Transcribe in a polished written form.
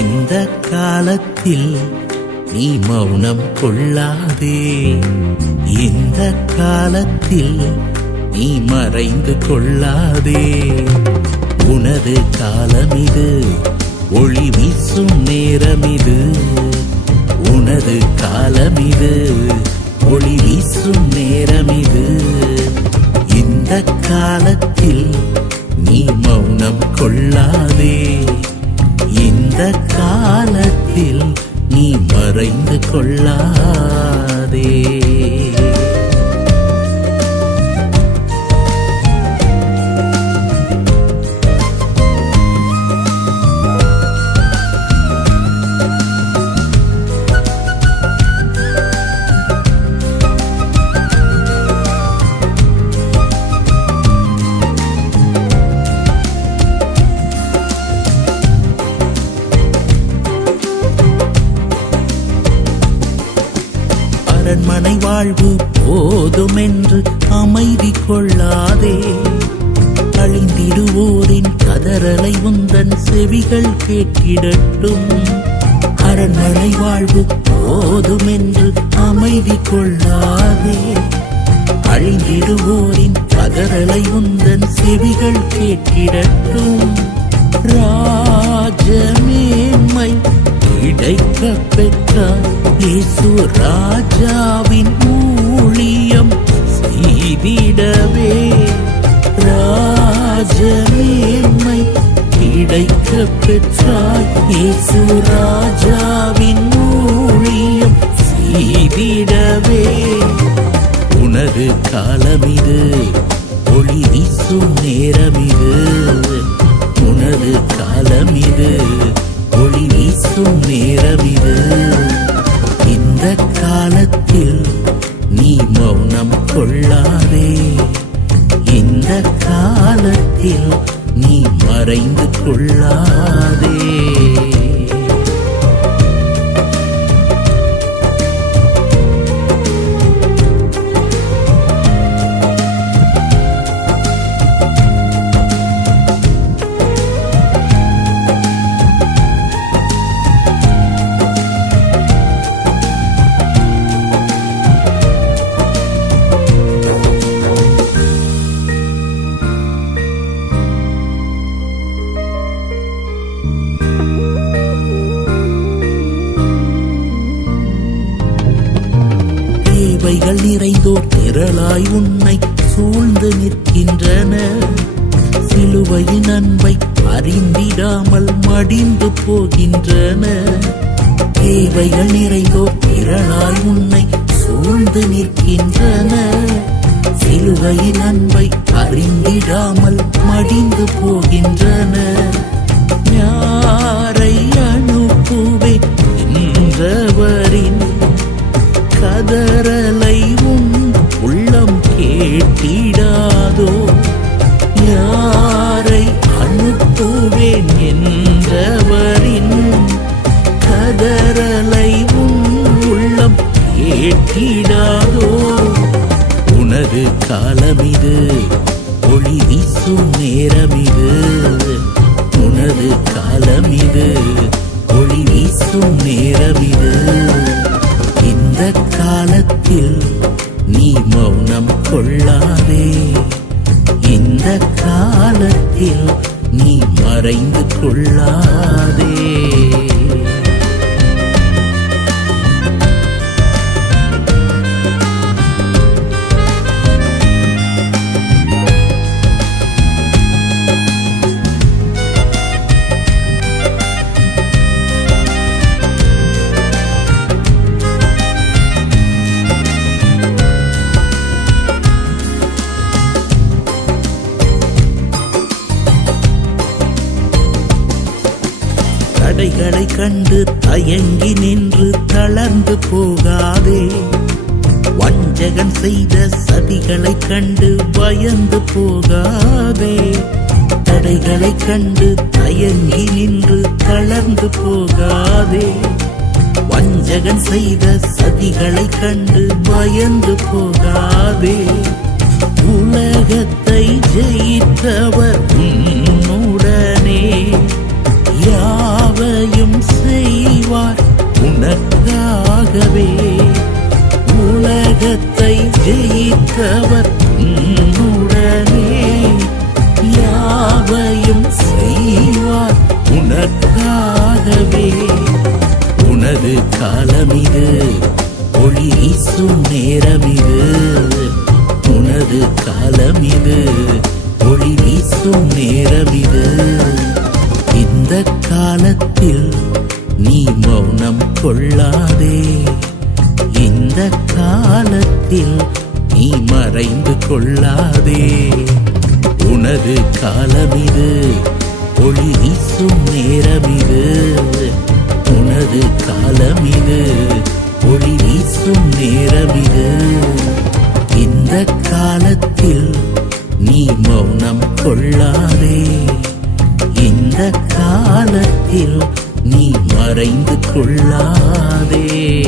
இந்த காலத்தில் நீ மௌனம் கொள்ளாதே, இந்த காலத்தில் நீ மறைந்து கொள்ளாதே. உனது காலமிது, ஒளி வீசும் நேரமிது. உனது காலமிது, ஒளி வீசும் நேரமிது. இந்த காலத்தில் நீ மௌனம் கொள்ளாதே, இந்த காலத்தில் நீ மறைந்து கொள்ளாதே. அரண்மனை வாழ்வு போதுமென்று அமைதி கொள்ளாதே, அழிந்திடுவோரின் கதறலை உந்தன் செவிகள் கேட்டிடட்டும். அரண்மனை வாழ்வு போதுமென்று அமைதி கொள்ளாதே, அழிந்திடுவோரின் கதறலை உந்தன் செவிகள் கேட்டிடட்டும். ராஜமேன்மை கிடைக்க பெற்றார் இயேசு ராஜாவின் ஊழியம் செய்திடவே. ராஜமேன்மை கிடைக்க பெற்றார் இயேசு ராஜாவின் ஊழியம் செய்திடவே. உனது காலமிது, ஒளி வீசும் நேரமிது. உனது காலமிது, ஒளி வீசும் நேரமிது. இந்த காலத்தில் நீ மௌனம் கொள்ளாதே, இந்த காலத்தில் நீ மறைந்து கொள்ளாதே. தேவைகள் நிறைந்தோர் திரளாய் உன்னை சூழ்ந்து நிற்கின்றன. சிலுவையின் அன்பை அறிந்திடாமல் மடிந்து போகின்றன. தேவைகள் நிறைந்தோர் திரளாய் உன்னை சூழ்ந்து நிற்கின்றன. சிலுவையின் அன்பை அறிந்திடாமல் மடிந்து போகின்றன. யாரை அனுப்புவேன் என்றவரின் கதறலை உன் உள்ளம் கேட்டிடாதோ. யாரை அனுப்புவேன் என்றவரின் கதறலை உன் உள்ளம் கேட்டிடாதோ. உனது காலமிது, ஒளி வீசும் நேரமிது. உனது காலமிது, ஒளி வீசும் நேரமிது. இந்த காலத்தில் நீ மௌனம் கொள்ளாதே, இந்த காலத்தில் நீ மறைந்து கொள்ளாதே. தடைகளை கண்டு தயங்கி நின்று தளர்ந்து போகாதே. வஞ்சகன் செய்த சதிகளை கண்டு பயந்து போகாதே. தடைகளை கண்டு தயங்கி நின்று தளர்ந்து போகாதே. வஞ்சகன் செய்த சதிகளை கண்டு பயந்து போகாதே. உலகத்தை ஜெயித்தவர் உன்னுடனே, யாவையும் செய்வார் உனக்காகவே. உலகத்தை ஜெயித்தவர் உன்னுடனே, யாவையும் செய்வார் உனக்காகவே. உனது காலமிது, ஒளி வீசும் நேரமிது. உனது காலமிது, ஒளி வீசும் நேரமிது. இந்த காலத்தில் நீ மௌனம் கொள்ளாதே. இந்த காலத்தில் நீ மறைந்து கொள்ளாதே. உனது காலமிது, ஒளி வீசும் நேரமிது. உனது காலமிது, ஒளி வீசும் நேரமிது. இந்த காலத்தில் நீ மௌனம் கொள்ளாதே. இந்த காலத்தில் நீ மறைந்து கொள்ளாதே.